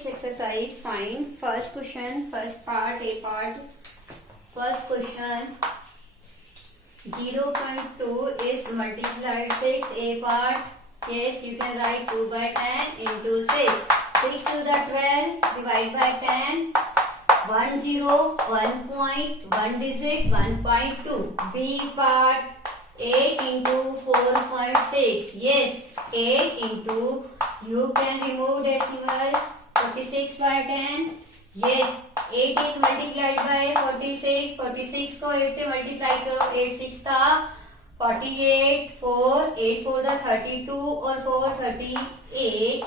6 exercise. Find first question, first part, A part. First question, 0.2 is multiplied 6, A part. Yes, you can write 2 by 10 into 6. 6 to the 12, divide by 10. 1 0, 1 point, 1 digit, 1.2. B part, 8 into 4.6. Yes, 8 into, you can remove decimal, 46 by 10. Yes, 8 is multiplied by 46. 46 को 8 से multiply करो, 8 6 था 48, 4, 8 4 था 32 और 4 38,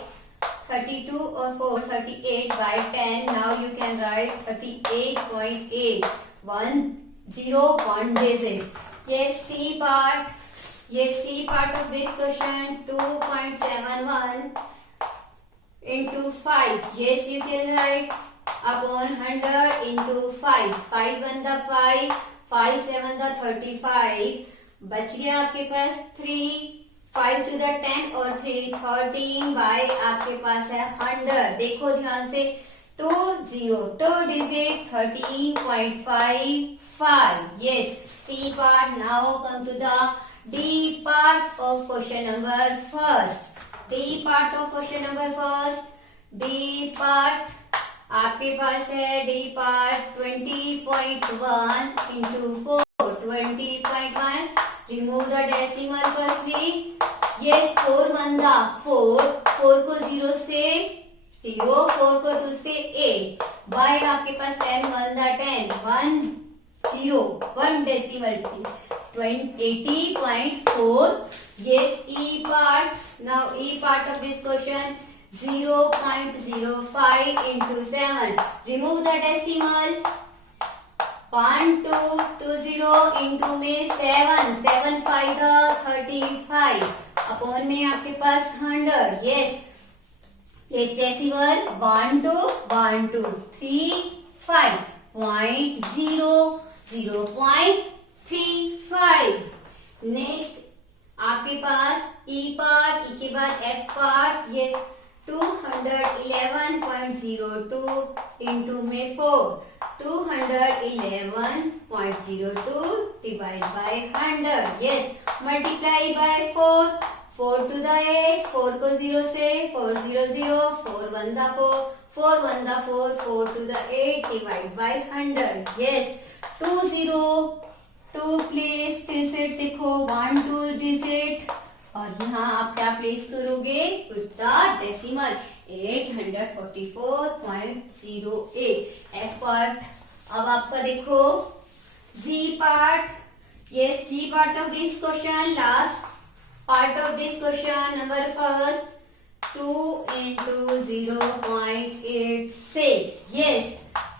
32 और 4 38 by 10. Now you can write 38.8. 1 digit. Yes, C part. Yes, C part of this question, 2.71 into 5. Yes, you can write upon 100 into 5. 5 1 the 5, 5 7 the 35. बच गया आपके पास 3, 5 to the 10 और 3 13 by आपके पास है 100. देखो ध्यान से 2 digit 13.55. Yes, C part. Now come to the D part of question number first. D part of question number first. D part आपके पास है D part 20.1 into 4. 20.1. Remove the decimal firstly. Yes, 4 1 the 4. 4 को 0 से 0, 4 को 2 से 8. By आपके पास 10 1 the 10. 1 0, 1 decimal please. 80.4. Yes, E part. Now E part of this question, 0.05 into 7. Remove the decimal. 1220 into में 7, 7 5 the 35. Upon में आपके पास 100. Yes, place decimal 1 2 3 5. 0.35. नेक्स्ट आपके पास E part, E के बाद F पार्ट. यस, 211.02 इंटू में 4. 211.02 divide by 100. Yes, multiply by 4. 4 to the 8, 4 को 0 से 4 0 0, 4 1 the 4, 4 1 the 4, 4 to the 8 divide by 100. Yes, 20 2 place digit देखो 1 2 डिजिट और यहाँ आप क्या प्लेस करोगे with the decimal 844.08. F part. अब आपका देखो G part. Yes, G part of this question, last part of this question number first, 2 into 0.86. Yes,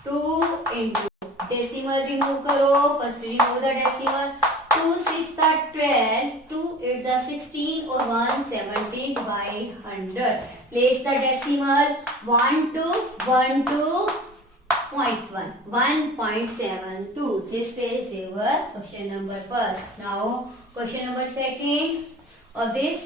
2 into decimal remove करो. First remove the decimal. 2 6 the 12, 2 8 the 16 or 117 by 100. Place the decimal 1.72. This is your question number first. Now question number second of this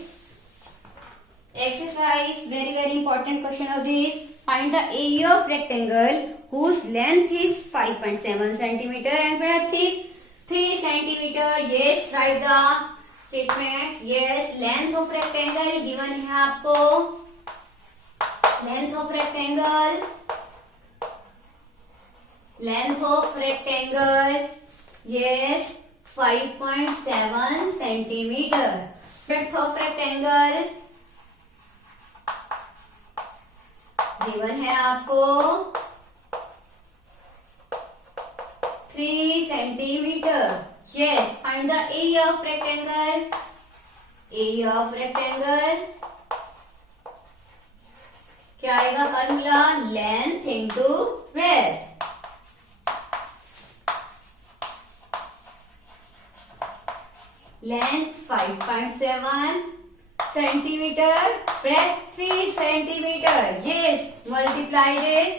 exercise, very important question of this. Find the area of rectangle whose length is 5.7 centimeter and breadth is 3 centimeter. Yes, write the statement. Yes, length of rectangle given है आपको. Length of rectangle. Yes, 5.7 centimeter. Breadth of rectangle given है आपको 3 centimeter. Yes, find the area of rectangle. Area of rectangle क्या आएगा formula? Length into breadth. Length 5.7 centimeter, breadth 3 centimeter. Yes, multiply this.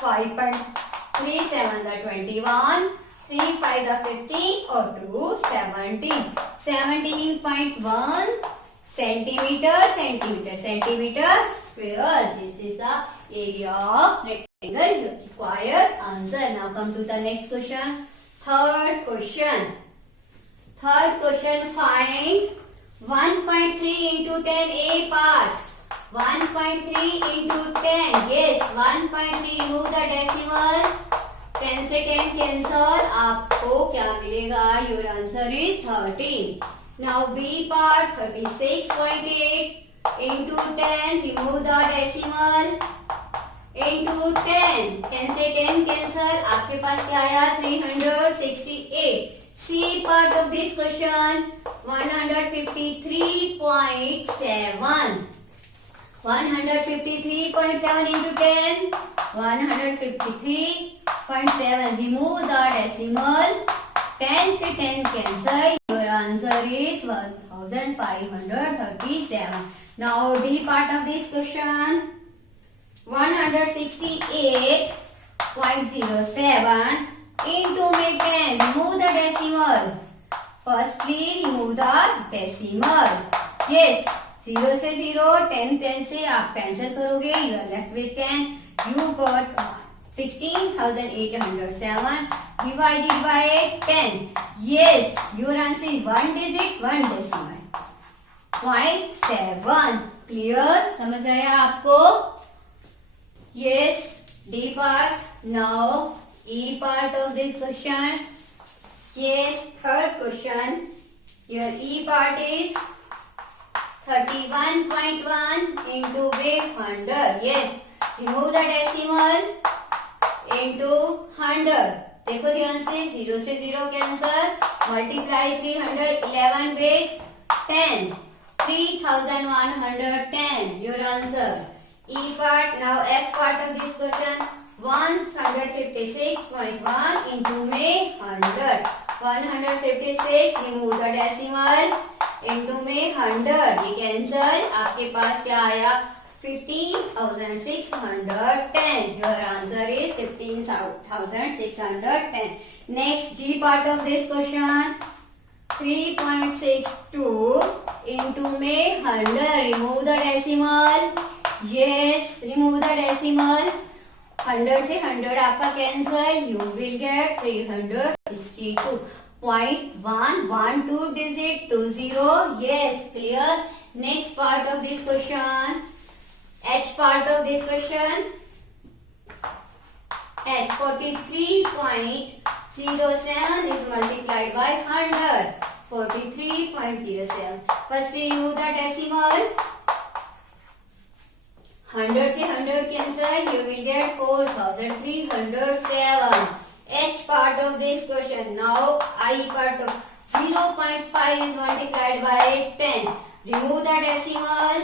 5.3 7 the 21, 3 5 the 15 or 2 17. 17.1 centimeter square. This is the area of rectangle. You required answer. Now come to the next question. Third question. Find 1.3 into 10 a part. 1.3 into 10. Yes, 1.3. Remove the decimal. 10 से 10 cancel. आपको क्या मिलेगा? Your answer is 13. Now B part 36.8 into 10. Remove the decimal. Into 10. 10 से 10 cancel. आपके पास क्या आया? 368. C part of this question 153.7. 153.7 into 10. 153.7. Remove the decimal. 10 से 10 cancel. Your answer is 1537. Now D part of this question 168.07 into 10. Remove the decimal. Firstly remove the decimal. Yes, 0 से 0, 10 से आप cancel करोगे. You are left with 10. You got 16,807 divided by 10. Yes, your answer is 1 digit, 1 decimal. 0.7. Clear? समझ आया आपको? Yes, D part. Now E part of this question. Yes, third question. Your E part is 31.1 into 100. Yes, remove the decimal. Into 100. देखो ध्यान से 0 से 0 cancer. Multiply 311 with 10. 3110. Your answer. E part. Now F part of this question 156.1 into 100. 156. Remove the decimal. Into 100. ये cancel. आपके पास क्या आया? 15,610. Your answer is 15,610. Next G part of this question 3.62 into 100. Remove the decimal. Yes, remove the decimal. 100 से 100 आपका cancel. You will get 362.112 digit 20. Yes, clear. Next part of this question. H part of this question. H 43.07 is multiplied by 100. 43.07. First remove the decimal. 100 से 100 cancel. You will get 4,307. H part of this question. Now I part of 0.5 is multiplied by 10. Remove the decimal.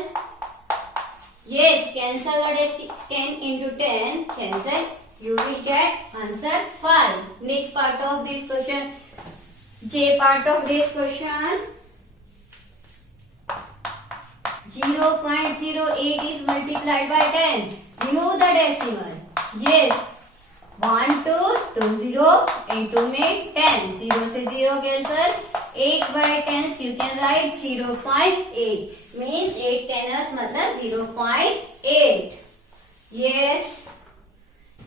Yes, cancel the 10 into 10. Cancel. You will get answer 5. Next part of this question. J part of this question. 0.08 is multiplied by 10. Remove the decimal. Yes. 1220 into 10. 0 से 0 cancel. 8 by 10 you can write 0.8. Means 8 tenths मतलब 0.8. Yes.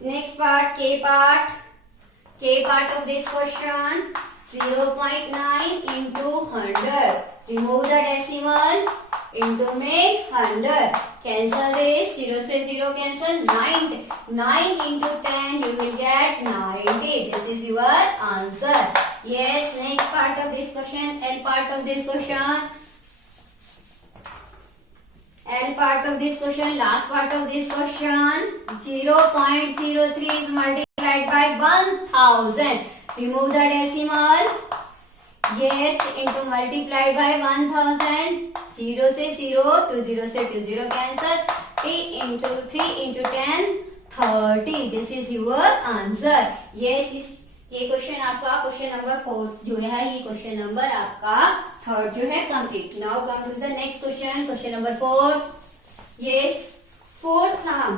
Next part K part. K part of this question 0.9 into 100. Remove the decimal. Into 100. Cancel this. 0 से 0 cancel. 9 into 10 you will get 90. This is your answer. Yes. Next part of this question. L part of this question. L part of this question. Last part of this question. 0.03 is multiplied by 1000. Remove the decimal. Yes, into multiply by 1000. 0 से 0 to 0 से 20 cancel. 3 into 3 into 10 30. This is your answer. Yes, ये question आपका question number 4 जो है ये question number आपका third जो है complete. Now come to the next question. Question number 4. Yes, fourth term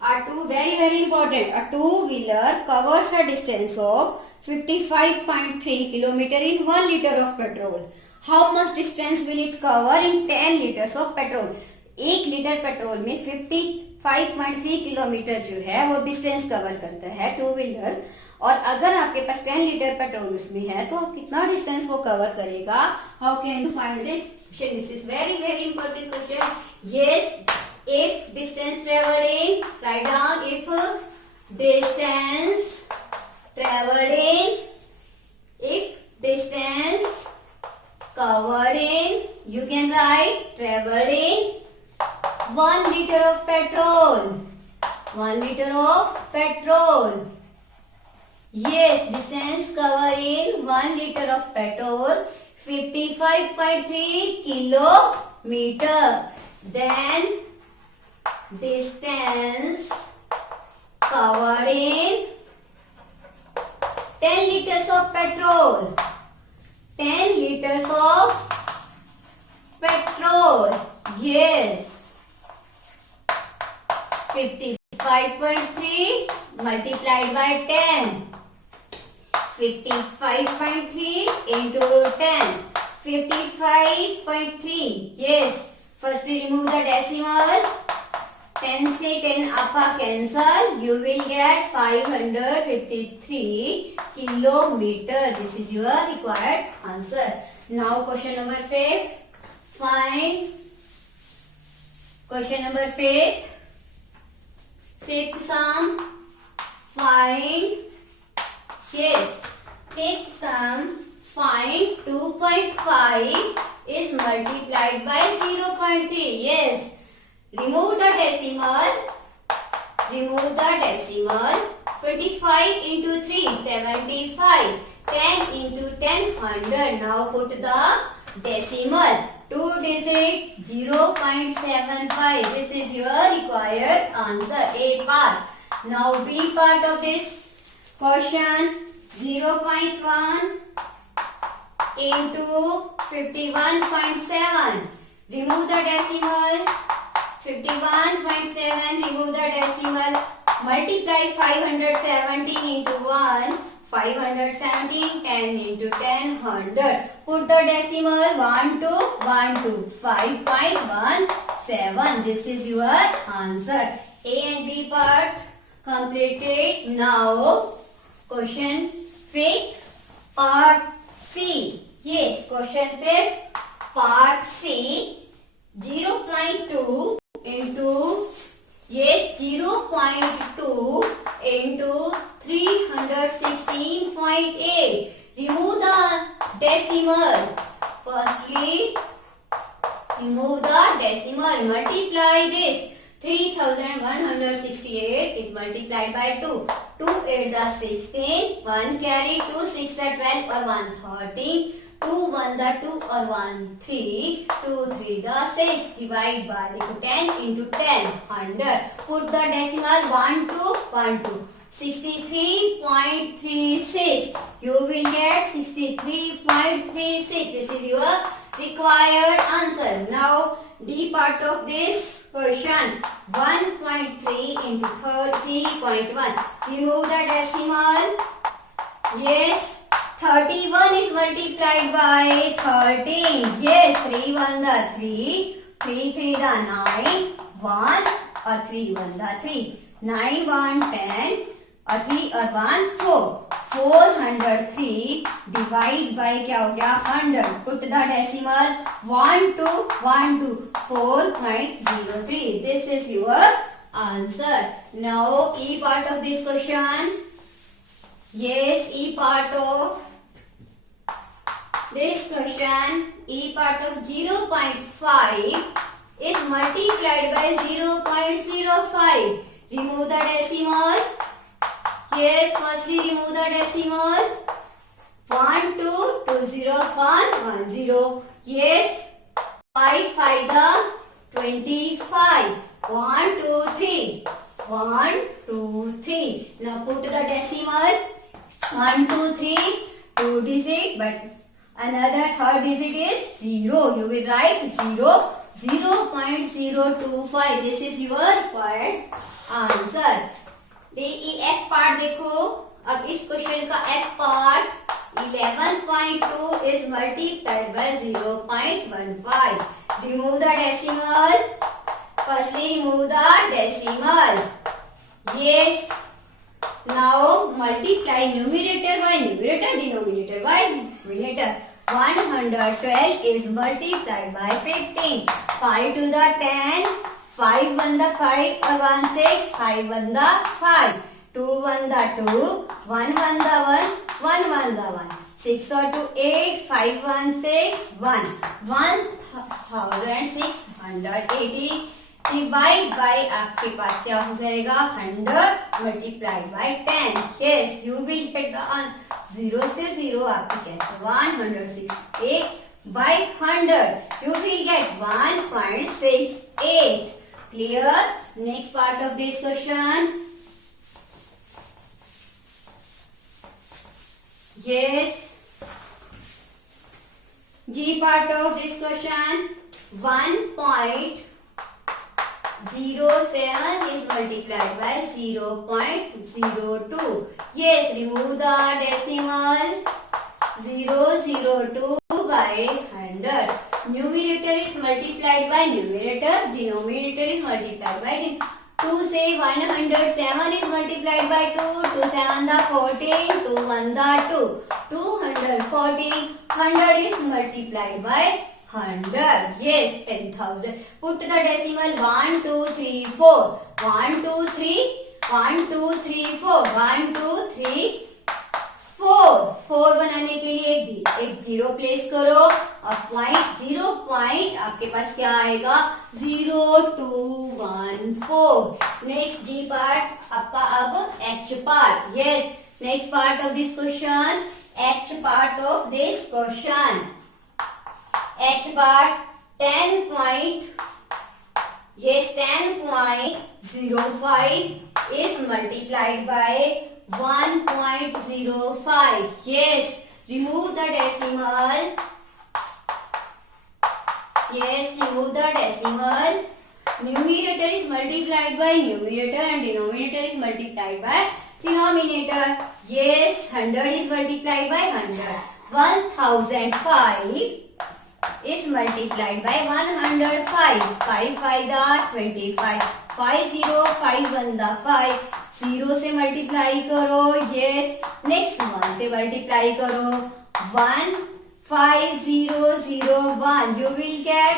are two very important. A two-wheeler covers a distance of 55.3 kilometer in 1 liter of petrol. How much distance will it cover in 10 liters of petrol? 1 litre petrol में 55.3 kilometre जो है वो distance cover करता है two wheeler, और अगर आपके पास 10 litre petrol उसमें है तो कितना डिस्टेंस वो कवर करेगा? How can you find this? This is very very important question. Yes, if distance traveled in, write down, if distance traveled in, if distance covered in, you can write traveled in 1 liter of petrol. 1 liter of petrol. Yes, distance covered in 1 liter of petrol, 55.3 kilometer. Then distance covered in 10 liters of petrol. 10 liters of petrol. Yes. 55.3 multiplied by 10. 55.3 into 10. 55.3. Yes. Firstly remove the decimal. 10 से 10 आपका cancel. You will get 553 kilometer. This is your required answer. Now question number 5. Find question number 5. Fifth sum. Find. Yes. Fifth sum. Find 2.5 is multiplied by 0.3. Yes. Remove the decimal. Remove the decimal. 25 into 3, 75. 10 into 10, 100. Now put the decimal. 2 digit 0.75. This is your required answer. A part. Now B part of this question. 0.1 into 51.7. Remove the decimal. 51.7, remove the decimal. Multiply 517 into 1. 517, 10 into 10, 100. Put the decimal 1 to 1 to 5.17. This is your answer. A and B part completed. Now question 5th part C. Yes, question 5th part C. 0.2 into, yes, 0.2 into 316.8. Remove the decimal. Firstly, remove the decimal. Multiply this. 3168 is multiplied by 2. 2 8 the 16. 1 carry 2 6 the 12 or 1 13. 2 1 the 2 or 1 3. 2 3 the 6. Divide by 10 into 10. 100. Put the decimal 1 to 1 to 63.36. You will get 63.36. This is your required answer. Now D part of this question. 1.3 into 3.1. Remove the decimal. Yes. 31 is multiplied by 13. Yes, 3 1 the 3, 3 3 the 9, 1 or 3 1 the 3, 9 1 10 or 3 or 1 4. 403 divide by क्या हो गया 100. Put the decimal 1 to 1 to 4.03. This is your answer. Now E part of this question. Yes, E part of this question, E part of 0.5 is multiplied by 0.05. Remove the decimal. Yes, firstly remove the decimal. 1 2 2 0 1 1 0. Yes, 5 5 the 25. 1 2 3. 1 2 3. Now put the decimal. 1 2 3. 2 digit, but another third digit is 0. You will write 0. 0.025. This is your required answer. DEF part देखो. अब इस question का F part 11.2 is multiplied by 0.15. Remove the decimal. Firstly, remove the decimal. Yes. Now multiply numerator by numerator, denominator by denominator. 112 is multiplied by 15. 5 to the 10. 5 1 the 5 or 1 6. 5 1 the 5. 2 1 the 2. 1 1 the 1. 1 1 the 1. 6 or 2 8. 5 1 6 1. 1680 divide by आपके पास क्या हो जाएगा 100 multiplied by 10. Yes you will get the 0 से 0 आपके कैसे 168 by 100 you will get 1.68. Clear? Next part of this question. Yes. G part of this question. 1.07 is multiplied by 0.02. Yes, remove the decimal. 002 by 100. Numerator is multiplied by numerator. Denominator is multiplied by 2 say 107 is multiplied by 2. 2 7 the 14. 2 1 the 2. 214. 100 is multiplied by 100. Yes, 10,000. Put the decimal 1 2 3 4. 1 2 3. 1 2 3 4. 1 2 3 4 बनाने के लिए एक zero place करो और point 0 point आपके पास क्या आएगा 0214. Next जी part आपका अब H part. Yes next part of this question. H part of this question. H part 10.05 is multiplied by 1.05. Yes, remove the decimal. Yes, remove the decimal. Numerator is multiplied by numerator and denominator is multiplied by denominator. Yes, 100 is multiplied by 100. 1005 is multiplied by 105. 5 5 the 25. 5 0 5 1 the 5. 0 से multiply करो. Yes next 1 से multiply करो. 15001 you will get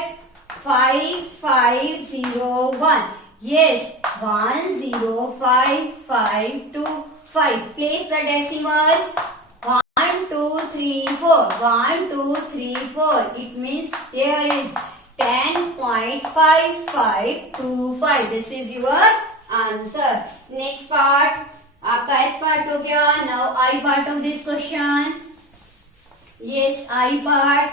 5501. yes 105525. place the decimal 1 2 3 4. 1 2 3 4. it means there is 10.5525. this is your answer. Next part आपका H part हो गया. Now I part of this question. Yes I part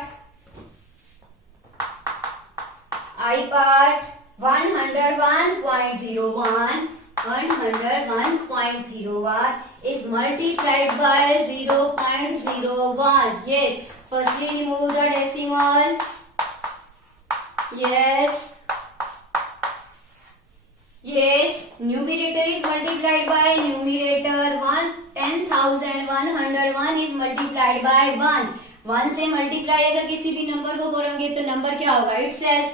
101.01 is multiplied by 0.01. yes firstly remove the decimal. Yes, numerator is multiplied by numerator. 10,101 is multiplied by 1. 1 से multiply अगर किसी भी number को करोगे तो नंबर क्या होगा itself.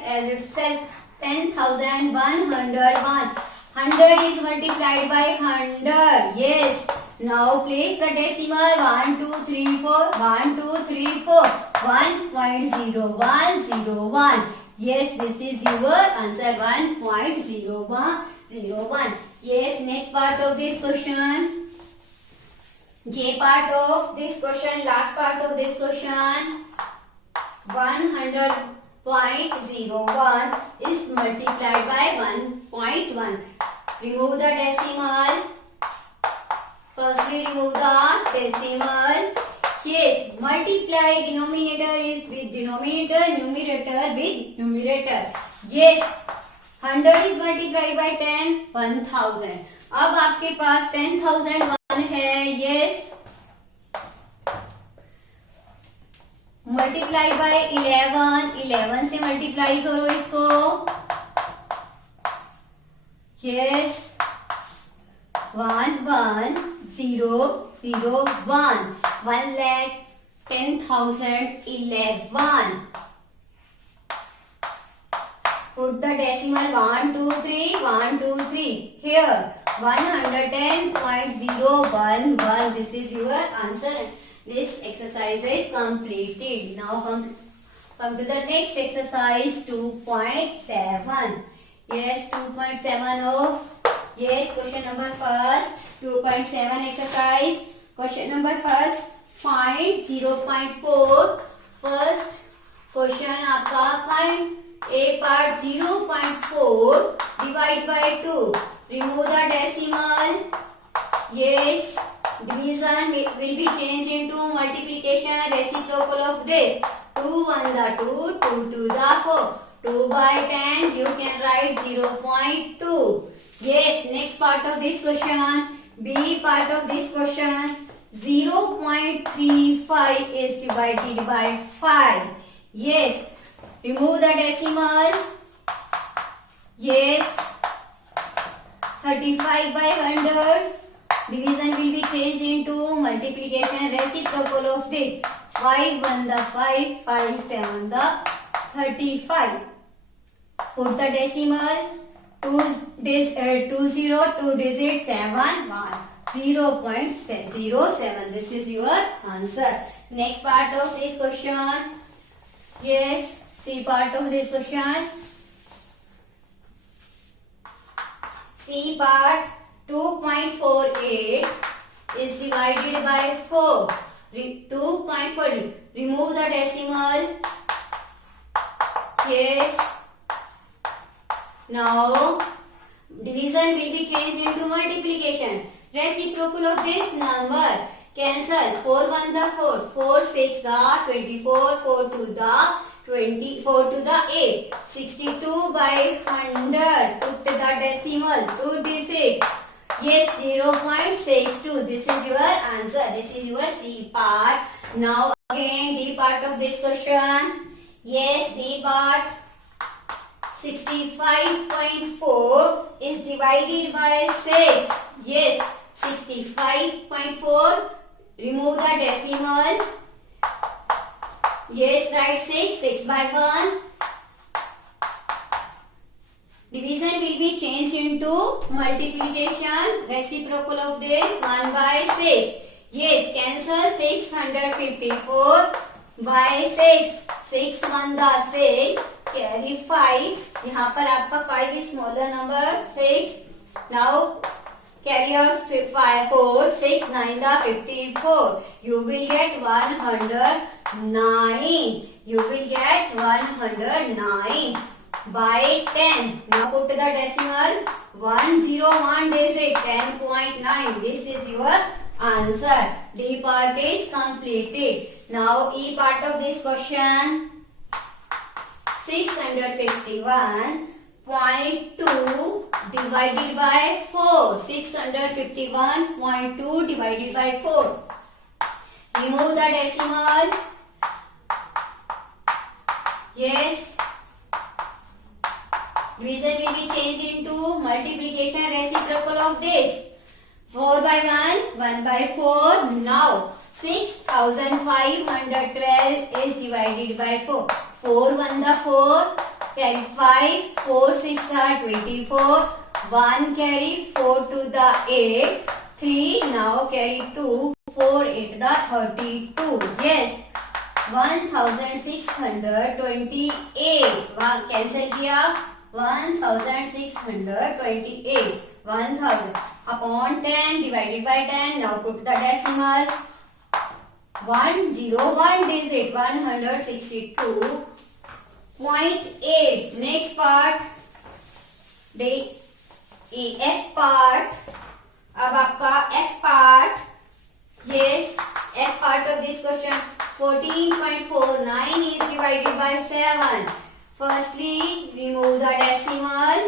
10,101. 100 is multiplied by 100. Yes. Now place the decimal 1 2 3 4. 1 2 3 4. 1.0101. Yes, this is your answer 1.0101. Yes, next part of this question. J part of this question, last part of this question. 100.01 is multiplied by 1.1. Remove the decimal. Firstly, remove the decimal. Yes, multiply denominator is with denominator, numerator with numerator. Yes, 100 is multiplied by 10, 1000. अब आपके पास 10,001 है. yes, multiply by 11 से multiply करो इसको. yes, 11001. 1,10,011. Put the decimal 1, 2, 3, 1, 2, 3. Here 110.011. This is your answer. This exercise is completed. Now come to the next exercise 2.7. Yes, 2.7 of. Yes, question number first. 2.7 exercise. Question number first. Find 0.4. First question आपका find a part 0.4 divide by 2. Remove the decimal. Yes, division will be changed into multiplication. Reciprocal of this. 2 1 the 2, 2 2 the 4. 2 by 10 you can write 0.2. Yes, next part of this question. B part of this question. 0.35 is divided by 5. Yes, remove the decimal. Yes, 35 by 100. Division will be changed into multiplication. Reciprocal of this. 5 1 the 5, 5 7 the 35. Put the decimal. 2 0 2 digits 7 1. 0.07. This is your answer. Next part of this question. Yes, C part of this question. C part 2.48 is divided by 4. 2.4. Remove the decimal. Yes. Now division will be changed into multiplication. Reciprocal of this number. Cancel. 4 1 the 4. 4 6 the 24. 4 2 the 20. 4 to the 8. 62 by 100. Put the decimal. 2 digits. Yes, 0.62. This is your answer. This is your C part. Now again D part of this question. Yes, D part. 65.4 is divided by 6. Yes, 65.4. Remove the decimal. Yes, write 6. 6 by 1. Division will be changed into multiplication. Reciprocal of this 1 by 6. Yes, cancel 654 by 6. 6 1 the 6. Carry 5. यहाँ पर आपका 5 is smaller number. 6. Now carry out 5 4. 6 9 the 54. You will get 109. You will get 109 by 10. Now put the decimal. 101 digit 10.9. This is your answer. D part is completed. Now E part of this question. 651.2 divided by 4. 651.2 divided by 4. Remove the decimal. Yes. Division will be changed into multiplication. Reciprocal of this. 4 by 1. 1 by 4. Now 6512 is divided by 4. 4 1 the 4. Carry 5. 4 6 are 24. 1 carry 4 to the 8. 3 now carry 2. 4 8 the 32. Yes. 1628. Cancel किया. 1628. 1000 upon 10 divided by 10. Now put the decimal. 101 digit 162.8. Next part. D E F part. अब आपका F part. Yes, F part of this question. 14.49 is divided by 7. Firstly, remove the decimal.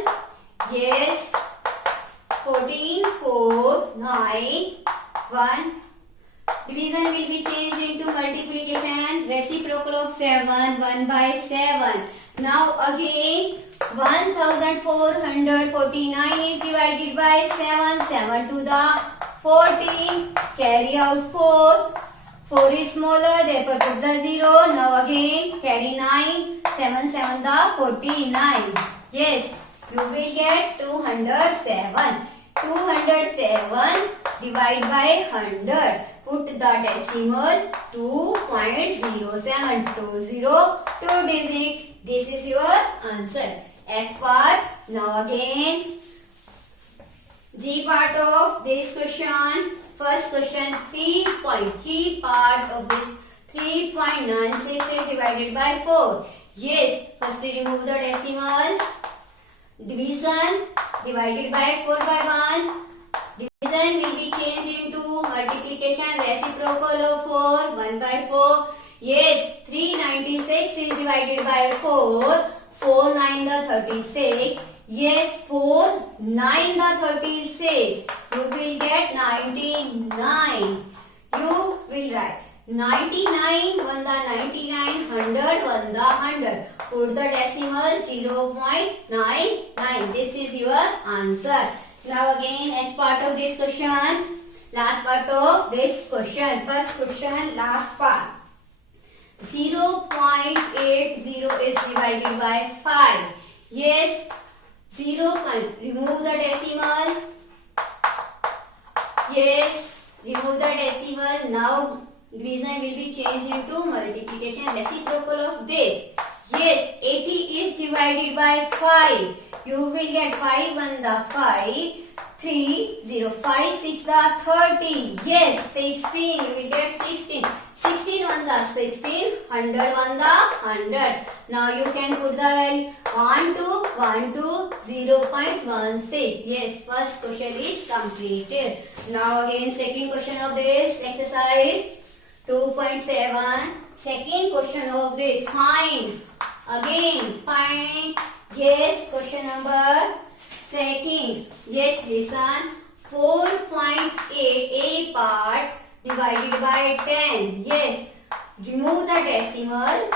Yes, 14 4 9 1. Division will be changed into multiplication. Reciprocal of 7. 1 by 7. Now again 1449 is divided by 7. 7 to the 14. Carry out 4. 4 is smaller, therefore put the 0. Now again carry 9. 7 7 the 49. Yes, you will get 207. 207 divide by 100. Put the decimal 2.07. 2 digit. This is your answer. F part. Now again G part of this question. First question 3 part of this 3.96 is divided by 4. Yes, first remove the decimal. Division divided by 4 by 1. Division will be changed into multiplication, reciprocal of 4, 1 by 4. Yes, 396 is divided by 4. 4 9 the 36. Yes, 4 9 the 36. You will get 99. You will write 99 1 the 99, 100 1 the 100. Put the decimal 0.99. This is your answer. Now again H part of this question. Last part of this question. First question, last part. 0.80 is divided by 5. Yes, 0. Remove the decimal. Yes, remove the decimal. Now division will be changed into multiplication, reciprocal of this. Yes, 80 is divided by 5. You will get 5 1 the 5. 3 0 5 6 the 30. Yes, 16. You will get 16. 16 1 the 16. 100 1 the 100. Now you can put the value 1 2 1 2 0.16. Yes, first question is completed. Now again second question of this exercise 2.7. Second question of this. Find. Again find. Yes, question number second. Yes, listen. 4.8 A part divided by 10. Yes, remove the decimal.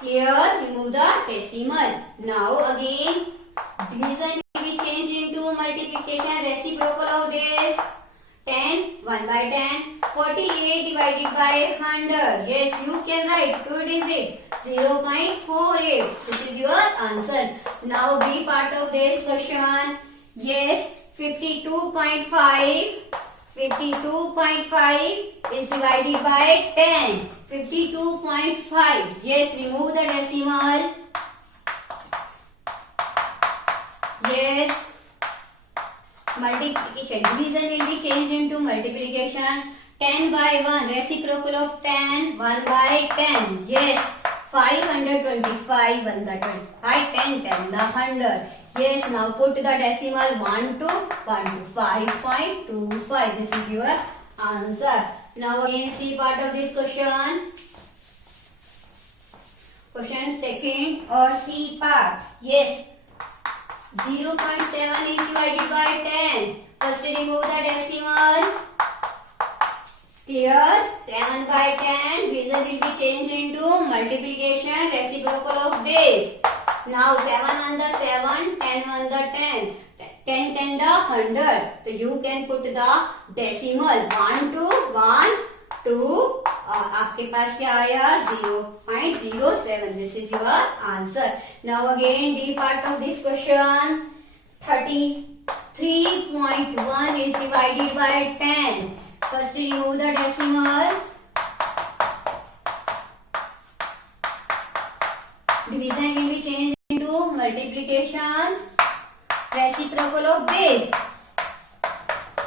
Here, remove the decimal. Now again, division will be changed into multiplication, reciprocal of this. 10, 1 by 10. 48 divided by 100. Yes, you can write 2 digit. 0.48. This is your answer. Now B part of this question. Yes, 52.5. 52.5 is divided by 10. 52.5. Yes, remove the decimal. Yes. Multiplication. Division will be changed into multiplication. 10 by 1. Reciprocal of 10. 1 by 10. Yes. 525. 1 the 25. 10 10 the 100. Yes. Now put the decimal 1 to 5.25. This is your answer. Now again C part of this question. Question second or C part. Yes. 0.7 is divided by 10. First remove the decimal. Here 7 by 10. Division will be changed into multiplication, reciprocal of this. Now 7 on the 7, 10 on the 10. 10 10 the 100. So you can put the decimal 1 to 1 to आपके पास क्या आया 0.07. This is your answer. Now again D part of this question. 33.1 is divided by 10. First remove the decimal. Division will be changed into multiplication, reciprocal of this.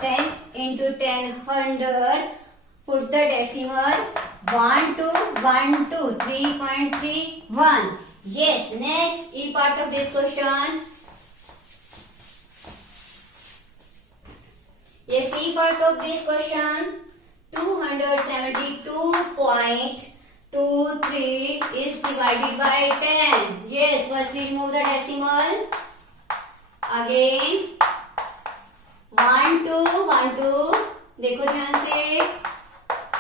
10 into 10, 100. Put the decimal 1 to 1 to 3.31. Yes, next E part of this question. Yes, E part of this question. 272.23 is divided by 10. Yes, firstly remove the decimal. Again 1 2 1 2. देखो ध्यान से.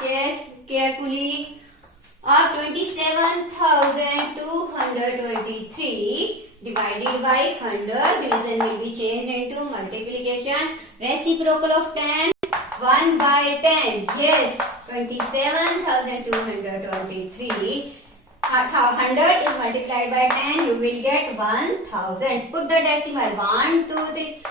Yes, carefully. 27,223 divided by 100. Division will be changed into multiplication. Reciprocal of 10. 1 by 10. Yes, 27,223. 100 is multiplied by 10. You will get 1000. Put the decimal. 1, 2, 3.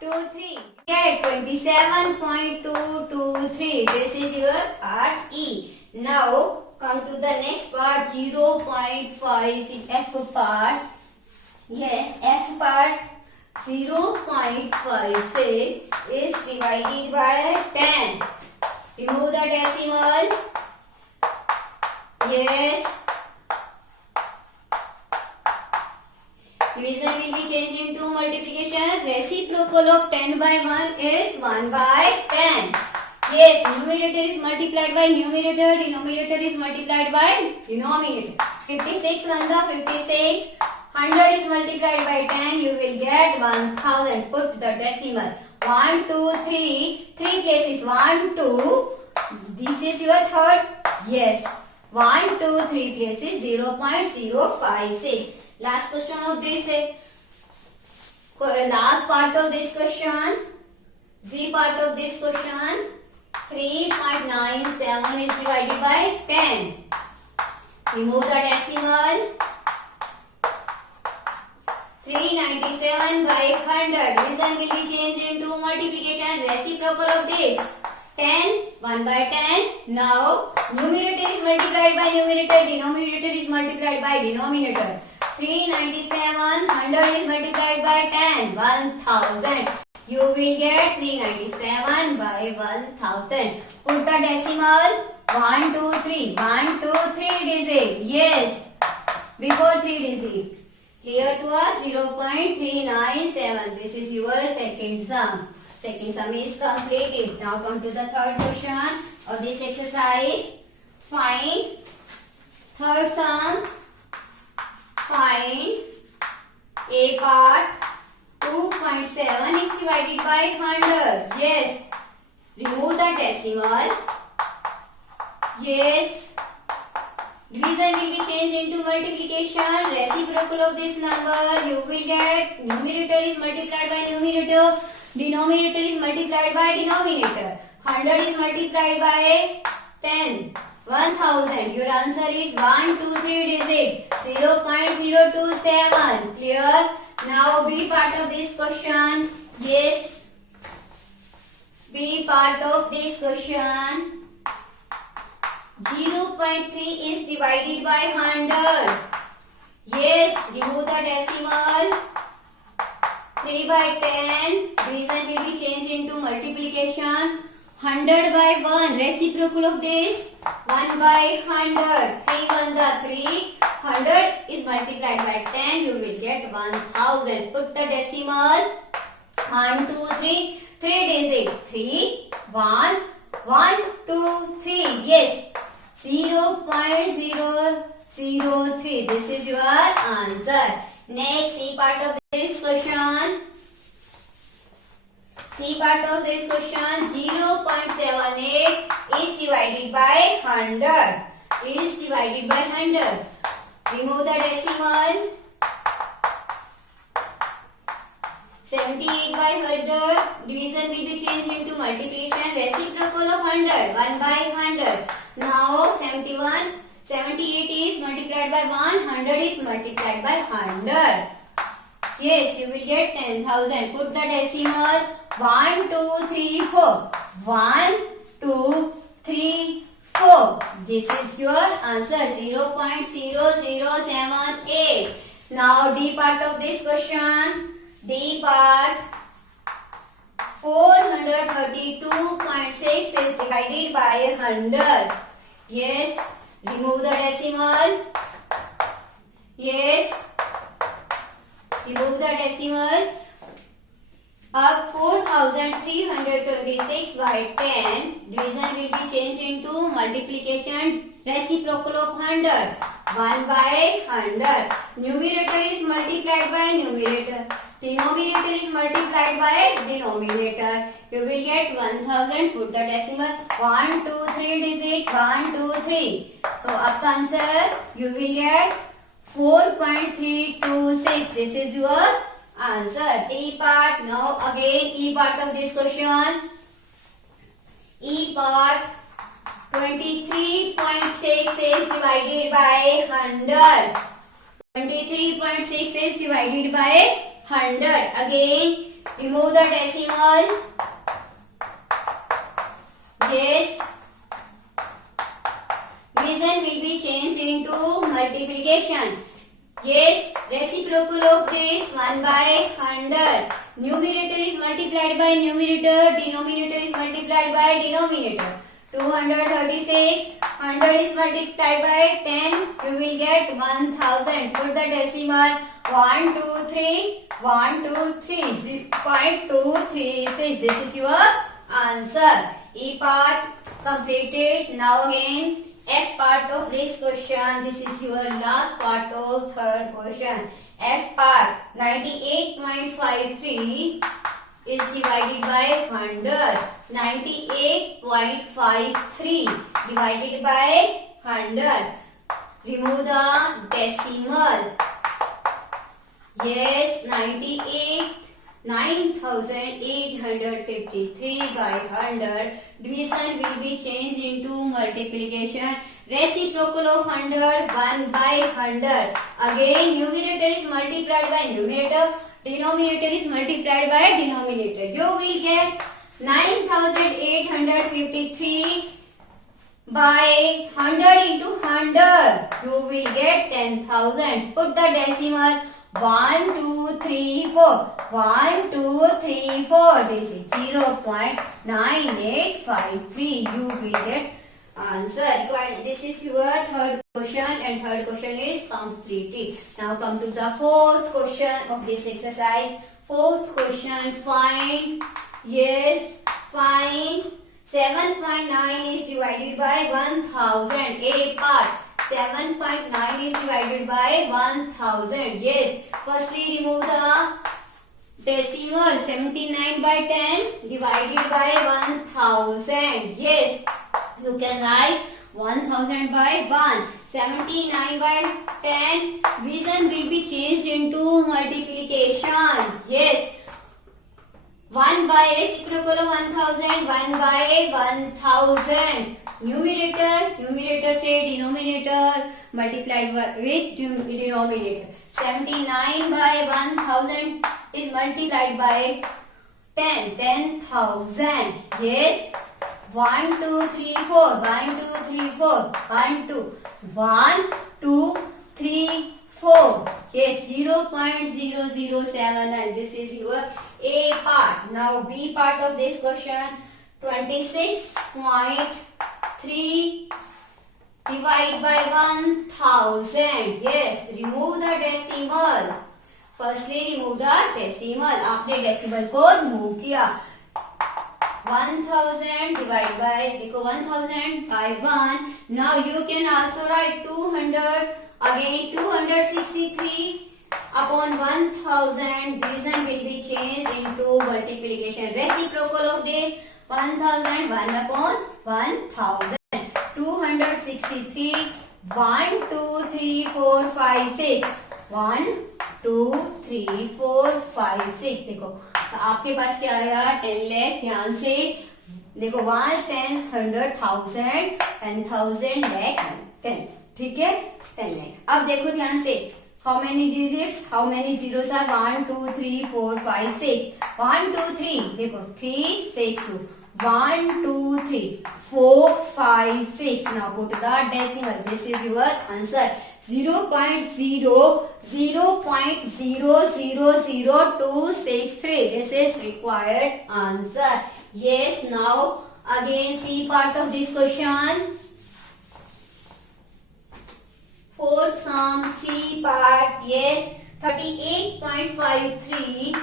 2, 3. Get 27.223. This is your part E. Now come to the next part. 0.5 is F part. Yes, F part 0.56 is divided by 10. Remove the decimal. Yes. Division will be changed into multiplication. Reciprocal of 10 by 1 is 1 by 10. Yes, numerator is multiplied by numerator. Denominator is multiplied by denominator. 56 1 the 56. 100 is multiplied by 10. You will get 1000. Put the decimal. 1, 2, 3. 3 places. 1, 2. This is your third. Yes. 1, 2, 3 places. 0.056. Last question of this last part of this question, Z part of this question, 3.97 is divided by 10. Remove the decimal. 397 by 100. Division will be changed into multiplication. Reciprocal of this. 10, 1 by 10. Now, numerator is multiplied by numerator. Denominator is multiplied by denominator. 397, 100 is multiplied by 10, 1000. You will get 397 by 1000. Put the decimal. 1, 2, 3. 1, 2, 3 digit. Yes. Before 3 digit. Clear to us? 0.397. This is your second sum. Second sum is completed. Now come to the third question of this exercise. Find third sum. Find A part 2.7 is divided by 100. Yes. Remove the decimal. Yes. Division will be changed into multiplication. Reciprocal of this number. You will get numerator is multiplied by numerator. Denominator is multiplied by denominator. 100 is multiplied by 10. 1000. Your answer is 1, 2, 3 digit. 0.027. Clear? Now B part of this question. Yes. B part of this question. 0.3 is divided by 100. Yes. Remove the decimal. 3 by 10. Division will be changed into multiplication. 100 by 1. Reciprocal of this. 1 by 100. 3 1 the 3. 100 is multiplied by 10. You will get 1000. Put the decimal. 1, 2, 3. 3 digit. 3, 1, 1, 2, 3. Yes. 0.003. This is your answer. Next, C part of this question. C part of this question, 0.78 is divided by 100. Is divided by 100. Remove the decimal. 78 by 100. Division will be changed into multiplication. Reciprocal of 100. 1 by 100. Now 78 is multiplied by 1. 100 is multiplied by 100. Yes, you will get 10,000. Put the decimal. 1, 2, 3, 4. 1, 2, 3, 4. This is your answer. 0.0078. Now D part of this question. D part 432.6 is divided by 100. Yes. Remove the decimal. Yes. Remove the decimal. Up 4326 by 10. Division will be changed into multiplication. Reciprocal of 100. 1 by 100. Numerator is multiplied by numerator. Denominator is multiplied by denominator. You will get 1000. Put the decimal. 1, 2, 3 digit. 1, 2, 3. So up answer you will get 4.326. This is your answer. D part. Now again E part of this question. E part 23.6 is divided by 100. 23.6 is divided by 100. Again, remove the decimal. Yes. Division will be changed into multiplication. Yes, reciprocal of this 1 by 100. Numerator is multiplied by numerator. Denominator is multiplied by denominator. 236. 100 is multiplied by 10. You will get 1000. Put the decimal. 123. 123. 0.236. This is your answer. E part completed. Now again, F part of this question. This is your last part of third question. F part 98.53 is divided by 100. 98.53 divided by 100. Remove the decimal. Yes, 9,853 by 100. Division will be changed into multiplication. Reciprocal of 100, 1 by 100. Again, numerator is multiplied by numerator. Denominator is multiplied by denominator. You will get 9,853 by 100 into 100. You will get 10,000. Put the decimal. 1, 2, 3, 4. 1, 2, 3, 4. This is 0.9853. You will get answer. This is your third question and third question is completed. Now come to the fourth question of this exercise. Fourth question, find. Yes, find. 7.9 is divided by 1000. A part. 7.9 is divided by 1000. Yes. Firstly, remove the decimal. 79 by 10 divided by 1000. Yes. You can write 1000 by 1. 79 by 10. Division will be changed into multiplication. Yes. 1 by reciprocal of 1000. 1 by 1000. Numerator say denominator multiplied with denominator. 79 by 1000 is multiplied by 10. 10,000. Yes. 1, 2, 3, 4. 1, 2, 3, 4. 1, 2. 1, 2, 3, 4. Yes, 0.007 and this is your A part. Now B part of this question. 26.3 divide by 1000. Yes, remove the decimal. Firstly remove the decimal. आपने decimal को remove किया. 1000 divided by, देखो 1000 by 1. Now you can also write 200. Again 263 upon 1000. Division will be changed into multiplication. Reciprocal of this 1000. 1 upon 1000. 263. 1, 2, 3, 4, 5, 6. 1, 2, 3, 4, 5, 6. देखो तो आपके पास क्या आएगा 10 लाख. ध्यान से देखो 1 tens 100,000 10,000 lakh 10. ठीक है 10 लाख. अब देखो ध्यान से how many digits, how many zeros are 1, 2, 3, 4, 5, 6. 1, 2, 3. देखो 3, 6, 2. 1, 2, 3, 4, 5, 6. Now put the decimal. This is your answer. 0.0000263. This is required answer. Yes. Now again C part of this question. Fourth sum C part. Yes. 38.53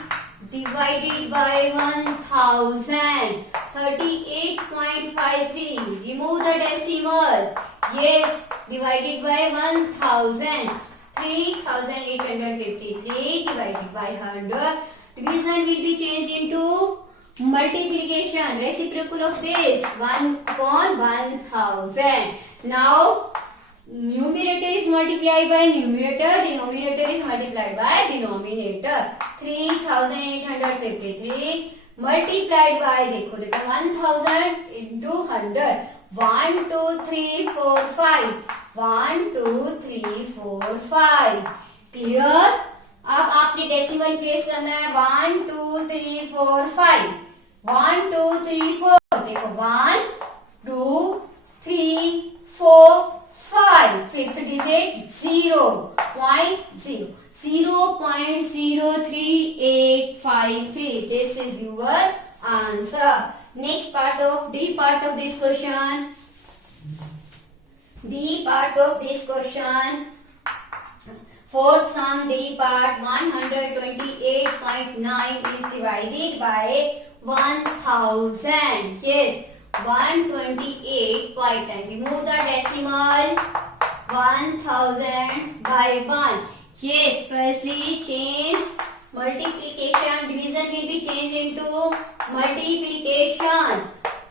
divided by 1000. 38.53. Remove the decimal. Yes. Divided by 1000. 3853 divided by 100. Division will be changed into multiplication. Reciprocal of this 1 upon 1000. Now numerator is multiplied by numerator. Denominator is multiplied by denominator. 3853 multiplied by देखो 1000 into 100 1 2 3 4 5 1 2 3 4 5 clear. अब आपने decimal place करना है 1 2 3 4 5 1 2 3 4 देखो 1 2 3 4 5 fifth digit 0.0 0.03853 this is your answer। next part of D part of this question, D part of this question, fourth sum D part 128.9 is divided by 1000, yes 128.9, remove the decimal 1000 by 1, yes firstly change multiplication, division will be changed into multiplication,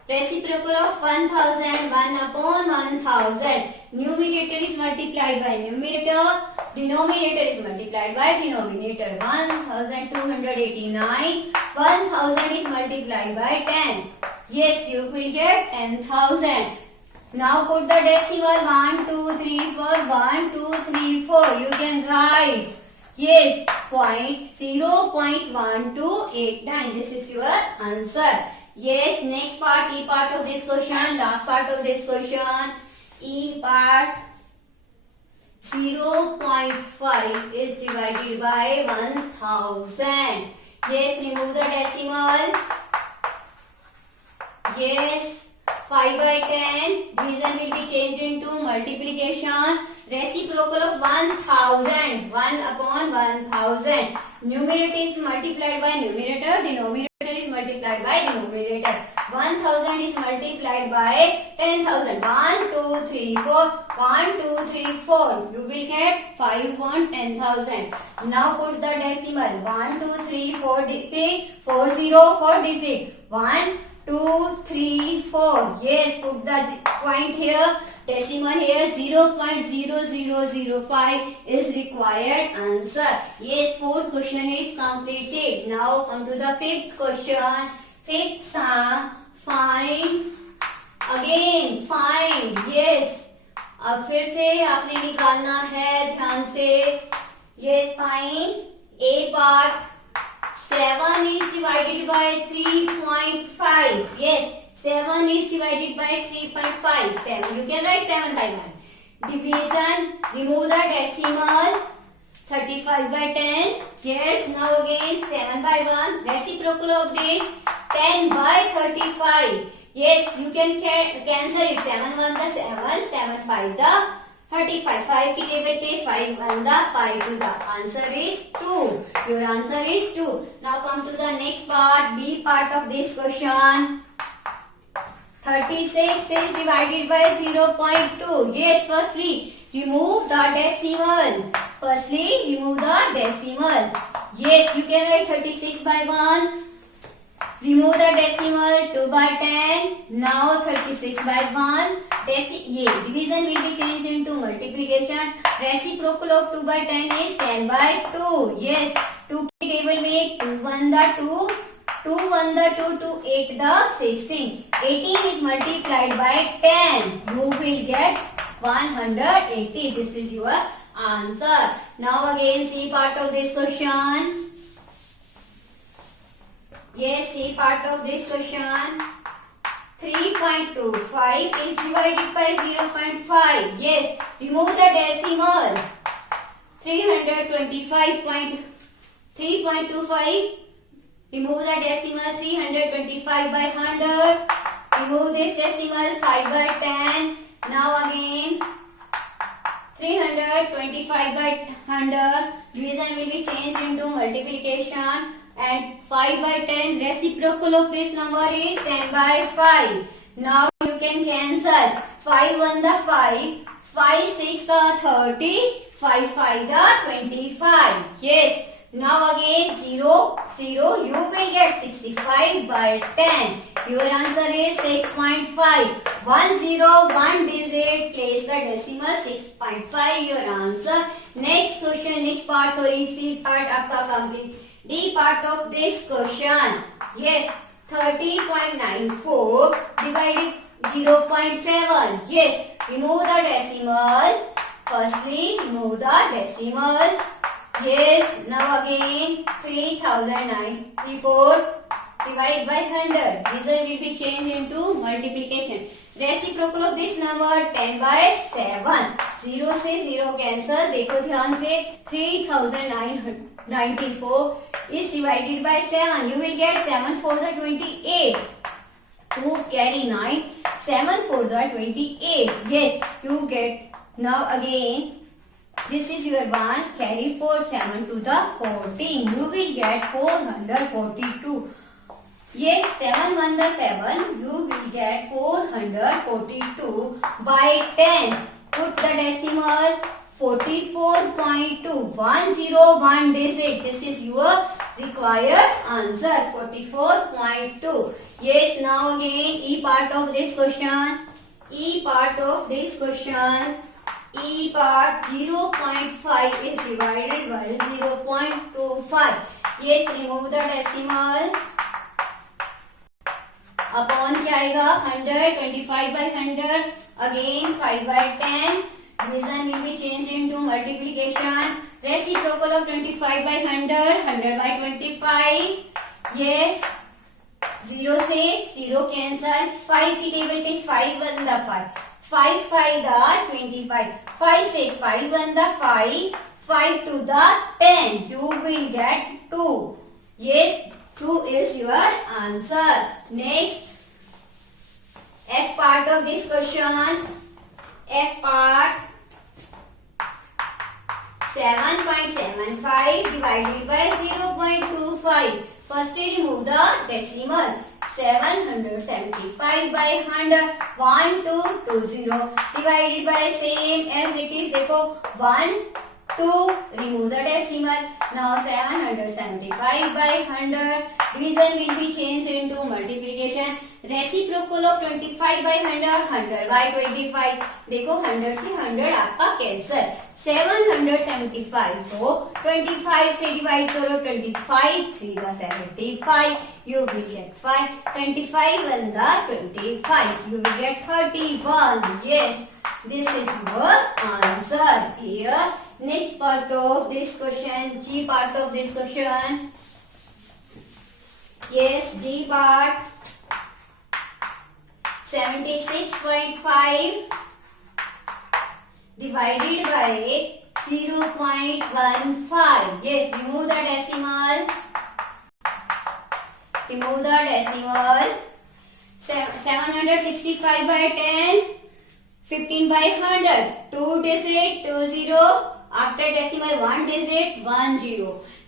reciprocal of 1000 1 upon 1000, numerator is multiplied by numerator, denominator is multiplied by denominator, 1289 1000 is multiplied by 10, yes you will get 10,000। now put the decimal 1 2 3 4 1 2 3 4 you can write, yes 0.1289 this is your answer। yes next part E part of this question, last part of this question, E part 0.5 is divided by 1000, yes remove the decimal, yes 5 by 10, division will be changed into multiplication, reciprocal of 1000 1 upon 1000, numerator is multiplied by numerator, denominator is multiplied by denominator, 1000 is multiplied by 10,000, 1 2 3 4 1 2 3 4 you will get 5 on 10,000। now put the decimal 1 2 3 4 digit 40 4 digit 1 2 3 4, yes put the point here, decimal here 0.0005 is required answer, yes fourth question is completed। now come to the fifth question, fifth sum, find again find, yes अब फिर से आपने निकालना है ध्यान से, yes find A part 7 is divided by 3.5, yes 7 is divided by 3.5, 7 you can write 7 by 1, division remove the decimal 35 by 10, yes now again 7 by 1, reciprocal of this 10 by 35, yes you can cancel it, 7 1 the 7 7 5 the 35, 5 की table पे 5 1 the 5 2 the answer is 2, your answer is 2। now come to the next part, B part of this question, 36 is divided by 0.2, yes firstly remove the decimal, firstly remove the decimal, yes you can write 36 by 1, remove the decimal 2 by 10, now 36 by 1, division will be changed into multiplication, reciprocal of 2 by 10 is 10 by 2, yes 2 की table में 2 1 the 2 2 1 the 2 2 8 the 16, 18 is multiplied by 10 you will get 180, this is your answer। now again C part of this question, yes C part of this question, 3.25 is divided by 0.5, yes remove the decimal, 325.3.25 remove the decimal, 325 by 100 remove this decimal 5 by 10, now again 325 by 100, division will be changed into multiplication and 5 by 10, reciprocal of this number is 10 by 5, now you can cancel 5 1 the 5 5 6 the 30 5 5 the 25, yes now again 0 0 you will get 65 by 10, your answer is 6.5, 1 0 1 digit place the decimal 6.5 your answer। next question next part, sorry C part आपका complete D part of this question. Yes, 30.94 divided 0.7. Yes, remove the decimal. Firstly, remove the decimal. Yes, now again 3094 divide by 100. Result will be changed into multiplication. Reciprocal of this number 10 by 7. 0 से 0 cancel. देखो ध्यान से 3094 is divided by 7. You will get 7 for the 28. 2 carry 9. 7 for the 28. Yes, you get. Now again, this is your 1. Carry 4. 7 to the 14. You will get 442. Yes, 7 1 the 7. You will get 442 by 10. Put the decimal 44.2. 101 digit. This is your required answer. 44.2. Yes, now again E part of this question. E part of this question. E part 0.5 is divided by 0.25. Yes, remove the decimal. Upon क्या आएगा 100, 25 by 100, again 5 by 10. Division will be changed into multiplication. Reciprocal of 25 by 100, 100 by 25. Yes, 0 से 0 cancel. 5 की table पे 5 1 the 5. 5 5 the 25. 5 से 5 1 the 5. 5 to the 10. You will get 2. Yes, 2 is your answer. Next, F part of this question. F part 7.75 divided by 0.25. Firstly, remove the decimal. 775 by 100. 1220 divided by same as it is. देखो 1 2 remove the decimal. Now 775 by 100. Division will be changed into multiplication. Reciprocal of 25 by 100, 100 by 25. देखो 100 से 100 आपका cancel. 775 को 25 से divide करो. 25 3 the 75. You will get 5. 25 1 the 25. You will get 31. Yes, this is your answer. Clear? Next part of this question, G part of this question. Yes, G part 76.5 divided by 0.15. Yes, remove the decimal. Remove the decimal. 765 by 10. 15 by 100. 2 digit 20. After decimal 1 digit 10.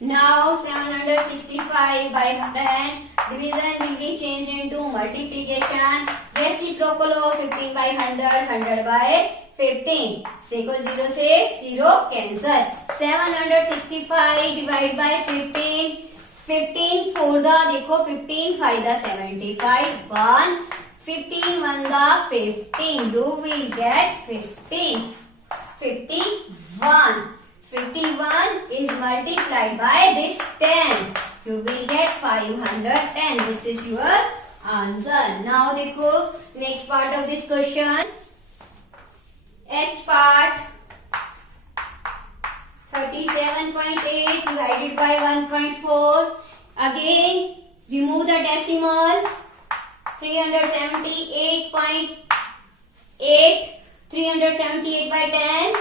Now 765 by 10. Division will be changed into multiplication. Reciprocal of 15 by 100. 100 by 15. Seko 0 से 0 cancel. 765 divide by 15. 15 4 the देखो 15 5 the 75. 1 15 1 the 15. You will get 15. 51. 51 is multiplied by this 10. You will get 510. This is your answer. Now देखो next part of this question. H part 37.8 divided by 1.4. Again remove the decimal. 378.8. 378 by 10.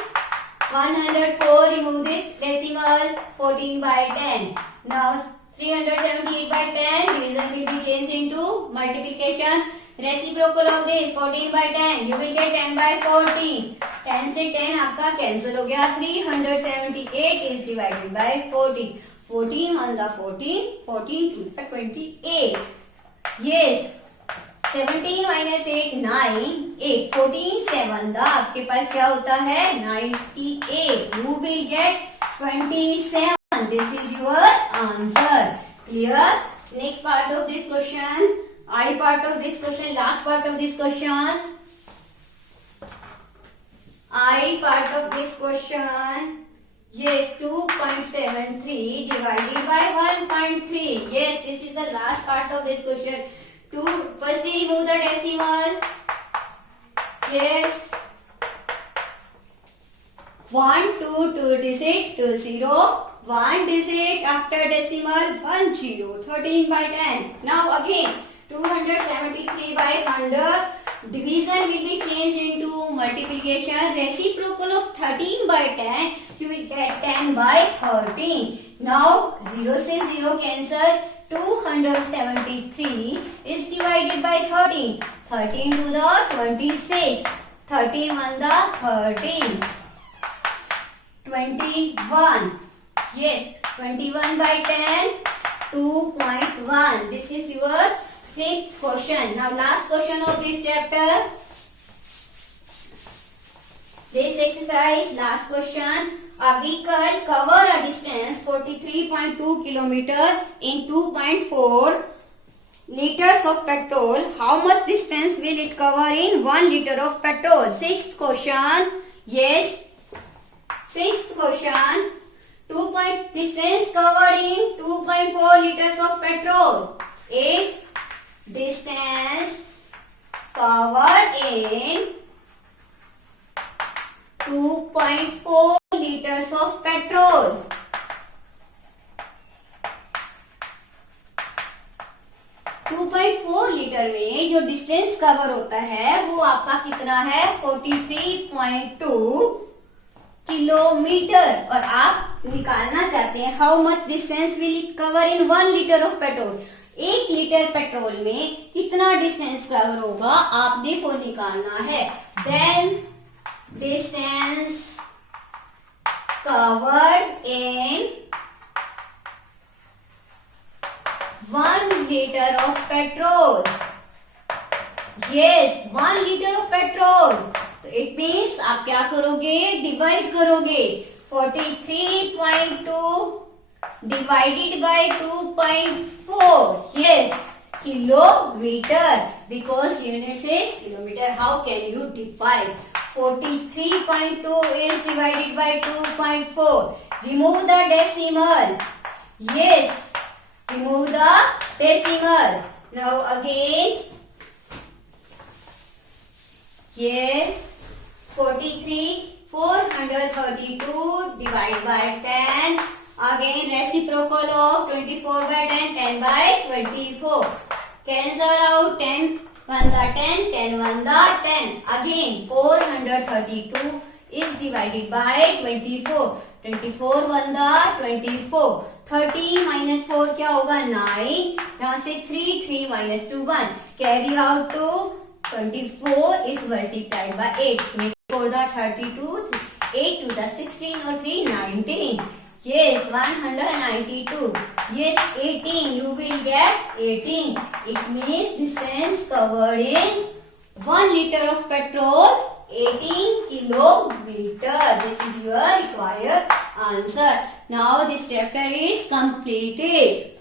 104. Remove this decimal. 14 by 10. Now 378 by 10. Division will be changed into multiplication. Reciprocal of this 14 by 10. You will get 10 by 14. 10 से 10 आपका cancel हो गया. 378 is divided by 14. 14 1 the 14. 14 2 the 28. Yes. 17 minus 8 9. 8 14 7 the आपके पास क्या होता है 98. You will get 27. This is your answer. Clear? Next part of this question. I part of this question. Last part of this question. I part of this question. Yes, 2.73 divided by 1.3. Yes, this is the last part of this question. Firstly remove the decimal. Yes. 1, 2 digit, 2 0. 1 digit after decimal, 1 0. 13 by 10. Now again, 273 by 100. Division will be changed into multiplication. Reciprocal of 13 by 10, you will get 10 by 13. Now 0 से 0 cancel. 273 is divided by 13. 13 to the 26. 13 1 the 13. 21. Yes, 21 by 10, 2.1. This is your fifth question. Now last question of this chapter. This exercise, last question. A vehicle cover a distance 43.2 kilometer in 2.4 liters of petrol. How much distance will it cover in 1 liter of petrol? Sixth question. Yes. Sixth question. Distance covered in 2.4 liters of petrol. If distance covered in 2.4 liters of petrol, litre में जो distance cover होता है वो आपका कितना है 43.2 kilometre, और आप निकालना चाहते हैं how much distance will it cover in 1 litre of petrol. 1 litre petrol में कितना डिस्टेंस कवर होगा आपने वो निकालना है. Then distance covered in 1 liter of petrol. Yes, 1 liter of petrol. तो इट मीन्स आप क्या करोगे, डिवाइड करोगे. 43.2 divided by 2.4. Yes, kilometer, because units is kilometer. How can you divide? 43.2 is divided by 2.4. Remove the decimal. Yes, remove the decimal. Now again, yes, 432 divided by 10. Again, reciprocal of 24 by 10, 10 by 24. Cancel out 10 1 the 10, 10 1 the 10. Again, 432 is divided by 24. 24 1 the 24. 30 minus 4 क्या होगा 9. यहाँ से 3 minus 2 1. Carry out to 24 is multiplied by 8. Make 4 the 32. 8 to the 16 or 3 19. Yes, 192. Yes, 18. You will get 18. It means distance covered in 1 liter of petrol, 18 kilometer. This is your required answer. Now this chapter is completed.